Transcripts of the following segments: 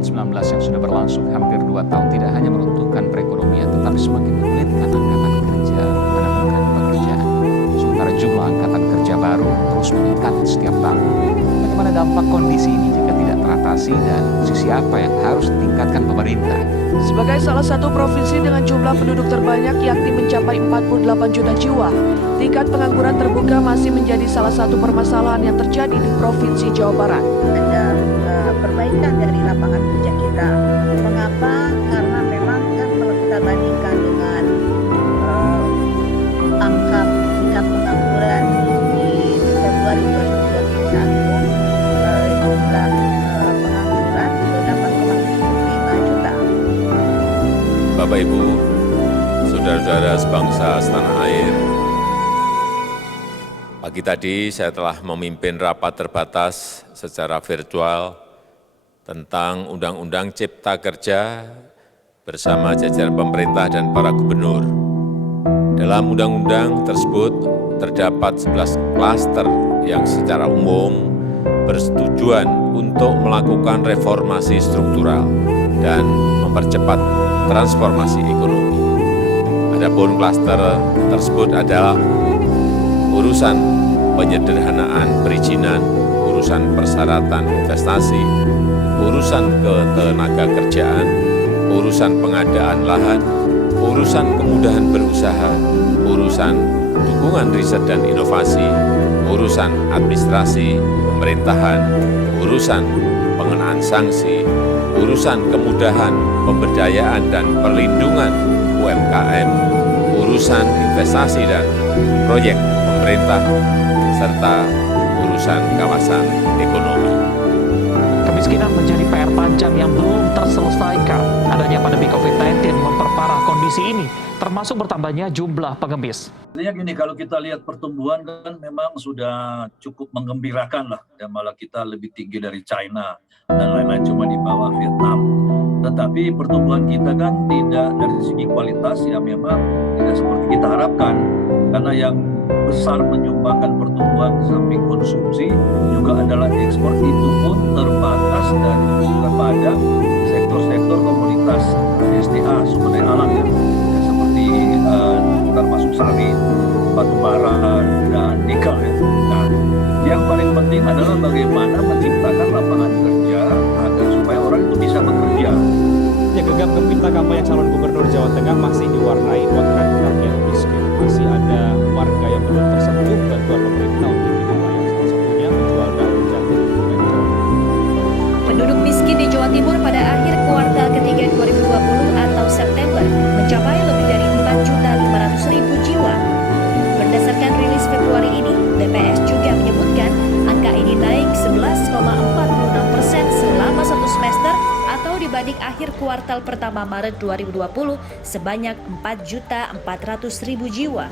COVID-19 yang sudah berlangsung hampir 2 tahun tidak hanya meruntuhkan perekonomian, tetapi semakin menyulitkan angkatan kerja menemukan pekerjaan. Sementara jumlah angkatan kerja baru terus meningkat setiap tahun. Bagaimana dampak kondisi ini jika tidak teratasi dan sisi apa yang harus ditingkatkan pemerintah? Sebagai salah satu provinsi dengan jumlah penduduk terbanyak yakni mencapai 48 juta jiwa, tingkat pengangguran terbuka masih menjadi salah satu permasalahan yang terjadi di Provinsi Jawa Barat. Ada perbaikan dari lapangan kerja kita. Mengapa? Karena memang kan kalau kita bandingkan dengan angka tingkat pengangguran di Februari 2021, jumlah pengangguran itu dapat 5 juta. Bapak Ibu, saudara-saudara sebangsa setanah air, pagi tadi saya telah memimpin rapat terbatas secara virtual tentang Undang-Undang Cipta Kerja bersama jajaran pemerintah dan para gubernur. Dalam undang-undang tersebut terdapat 11 klaster yang secara umum bertujuan untuk melakukan reformasi struktural dan mempercepat transformasi ekonomi. Adapun klaster tersebut adalah urusan penyederhanaan perizinan, urusan persyaratan investasi, urusan ketenaga kerjaan, urusan pengadaan lahan, urusan kemudahan berusaha, urusan dukungan riset dan inovasi, urusan administrasi pemerintahan, urusan pengenaan sanksi, urusan kemudahan pemberdayaan dan perlindungan UMKM, urusan investasi dan proyek pemerintah, serta urusan kawasan ekonomi. Kemiskinan menjadi PR panjang yang belum terselesaikan. Adanya pandemi COVID-19 memperparah kondisi ini, termasuk bertambahnya jumlah pengemis. Sebenarnya gini, kalau kita lihat pertumbuhan kan memang sudah cukup menggembirakan lah. Ya, malah kita lebih tinggi dari China dan lain-lain, cuma di bawah Vietnam. Tetapi pertumbuhan kita kan tidak dari segi kualitas ya memang tidak seperti kita harapkan. Karena yang besar menyumbangkan pertumbuhan samping konsumsi juga adalah ekspor, itu pun terbatas dan kepada sektor-sektor komoditas SDA, sumber daya alam ya, seperti termasuk sawit, batu bara, dan nikel ya. Nah, yang paling penting adalah bagaimana menciptakan lapangan kerja agar supaya orang itu bisa bekerja. Ya, gegap gempita kampanye calon gubernur Jawa Tengah masih diwarnai potret rakyat miskin. Masih ada warga yang belum tersentuh bantuan pemerintah untuk hidup layak, salah satunya menjual daun jati di Jawa Timur. Penduduk miskin di Jawa Timur pada akhir kuartal ketiga 2020 atau September mencapai lebih dari 4.500.000 jiwa. Berdasarkan rilis Februari ini, BPS juga menyebutkan angka ini naik 11,46% selama satu semester atau dibanding akhir kuartal pertama Maret 2020 sebanyak 4.400.000 jiwa.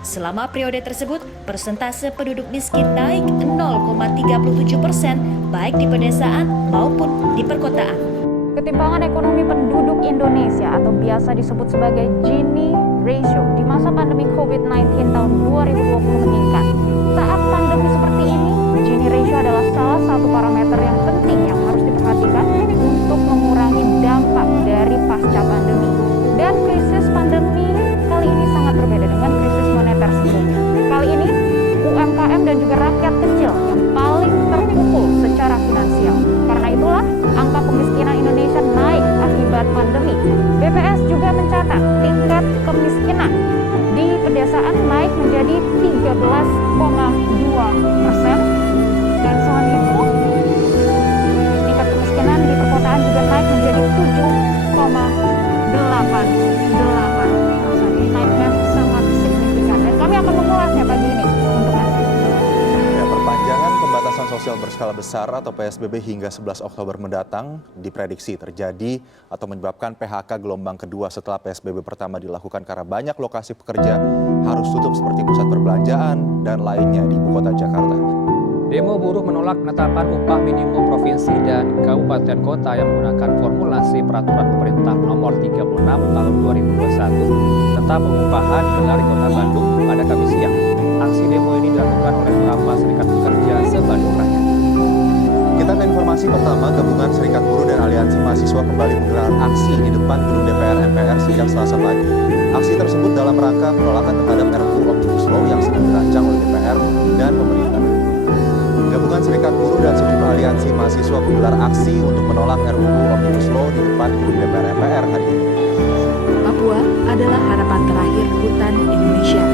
Selama periode tersebut, persentase penduduk miskin naik 0,37% baik di pedesaan maupun di perkotaan. Ketimpangan ekonomi penduduk Indonesia atau biasa disebut sebagai Gini Ratio di masa pandemi COVID-19 tahun 2020 meningkat. Saat pandemi seperti ini, Gini Ratio adalah salah satu parameter yang penting yang harus diperhatikan untuk mengurangi dampak dari pasca pandemi. Dan krisis pandemi kali ini sangat berbeda dengan krisis moneter sebelumnya. Kali ini, UMKM dan juga rakyat kecil yang paling terpukul secara finansial. Karena itulah, angka kemiskinan Indonesia naik akibat pandemi. BPS juga mencatat tingkat kemiskinan di pedesaan naik menjadi 13,2%. Dan selain itu, tingkat kemiskinan di perkotaan juga naik menjadi 7,88%. Ini naiknya sangat signifikan. Dan kami akan mengulasnya pagi ini untuk Anda. Ya, perpanjangan pembatasan sosial berskala besar atau PSBB hingga 11 Oktober mendatang diprediksi terjadi atau menyebabkan PHK gelombang kedua setelah PSBB pertama dilakukan karena banyak lokasi pekerja harus tutup seperti pusat perbelanjaan dan lainnya di ibu kota Jakarta. Demo buruh menolak penetapan upah minimum provinsi dan kabupaten kota yang menggunakan formulasi peraturan pemerintah nomor 36 tahun 2021 tentang pengupahan digelar di Kota Bandung pada Kamis siang. Aksi demo ini dilakukan oleh beberapa serikat pekerja se-Bandung Raya. Kita ke informasi sesi pertama, Gabungan Serikat Buruh dan Aliansi Mahasiswa kembali menggelar aksi di depan gedung DPR MPR sejak Selasa pagi. Aksi tersebut dalam rangka penolakan terhadap RUU Omnibus Law yang sedang dirancang oleh DPR dan pemerintah. Gabungan Serikat Buruh dan sejumlah aliansi mahasiswa menggelar aksi untuk menolak RUU Omnibus Law di depan gedung DPR MPR hari ini. Papua adalah harapan terakhir hutan Indonesia.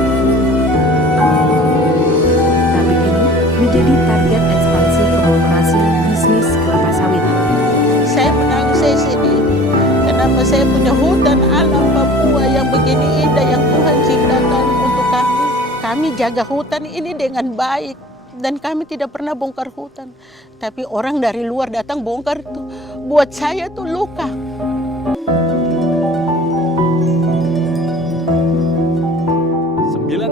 Tapi kini menjadi target ekspansi kooperasi bisnis kelapa sawit. Saya menangis, saya sedih. Kenapa saya punya hutan alam Papua yang begini indah yang Tuhan ciptakan untuk kami. Kami jaga hutan ini dengan baik. Dan kami tidak pernah bongkar hutan. Tapi orang dari luar datang bongkar itu. Buat saya tuh luka.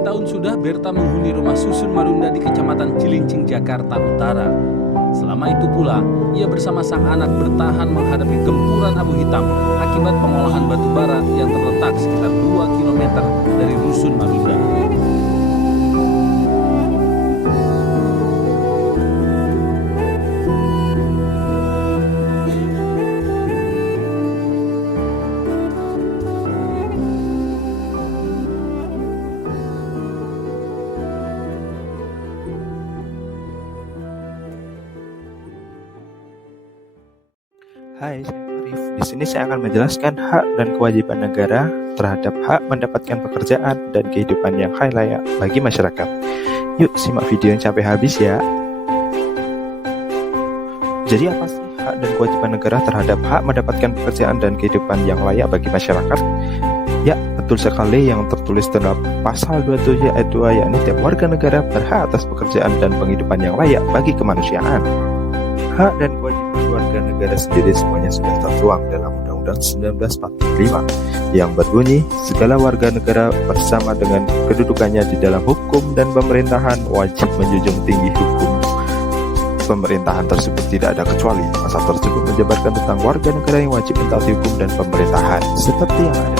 Tahun sudah Berta menghuni rumah susun Marunda di Kecamatan Cilincing, Jakarta Utara. Selama itu pula, ia bersama sang anak bertahan menghadapi gempuran abu hitam akibat pengolahan batu bara yang terletak sekitar 2 km dari Rusun Marunda. Hai, saya Arif. Di sini saya akan menjelaskan hak dan kewajiban negara terhadap hak mendapatkan pekerjaan dan kehidupan yang layak bagi masyarakat. Yuk simak video yang sampai habis ya. Jadi apa sih hak dan kewajiban negara terhadap hak mendapatkan pekerjaan dan kehidupan yang layak bagi masyarakat? Ya, betul sekali yang tertulis dalam pasal 27 ayat 2, yakni tiap warga negara berhak atas pekerjaan dan penghidupan yang layak bagi kemanusiaan. Hak dan kewajiban warga negara sendiri semuanya sudah tertuang dalam Undang-Undang 1945 yang berbunyi, segala warga negara bersama dengan kedudukannya di dalam hukum dan pemerintahan wajib menjunjung tinggi hukum pemerintahan tersebut, tidak ada kecuali. Pasal tersebut menjabarkan tentang warga negara yang wajib mentaati hukum dan pemerintahan. Seperti yang ada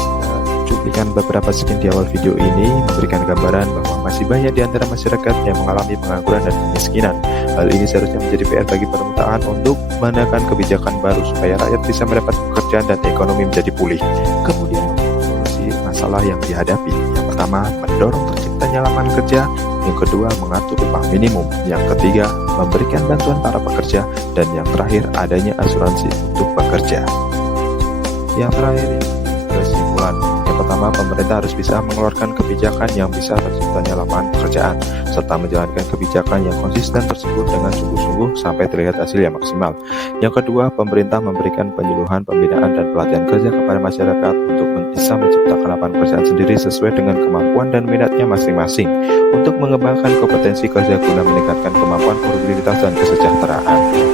cuplikan beberapa screen di awal video ini memberikan gambaran bahwa masih banyak di antara masyarakat yang mengalami pengangguran dan kemiskinan. Hal ini seharusnya menjadi PR bagi pemerintahan untuk menekan kebijakan baru supaya rakyat bisa mendapat pekerjaan dan ekonomi menjadi pulih. Kemudian, solusi masalah yang dihadapi. Yang pertama, mendorong terciptanya lapangan kerja. Yang kedua, mengatur upah minimum. Yang ketiga, memberikan bantuan para pekerja. Dan yang terakhir, adanya asuransi untuk pekerja. Yang terakhir ini kesimpulan. Yang pertama, pemerintah harus bisa mengeluarkan kebijakan yang bisa terciptanya lapangan pekerjaan, serta menjalankan kebijakan yang konsisten tersebut dengan sungguh-sungguh sampai terlihat hasil yang maksimal. Yang kedua, pemerintah memberikan penyuluhan, pembinaan, dan pelatihan kerja kepada masyarakat untuk bisa menciptakan lapangan pekerjaan sendiri sesuai dengan kemampuan dan minatnya masing-masing, untuk mengembangkan kompetensi kerja guna meningkatkan kemampuan produktivitas dan kesejahteraan.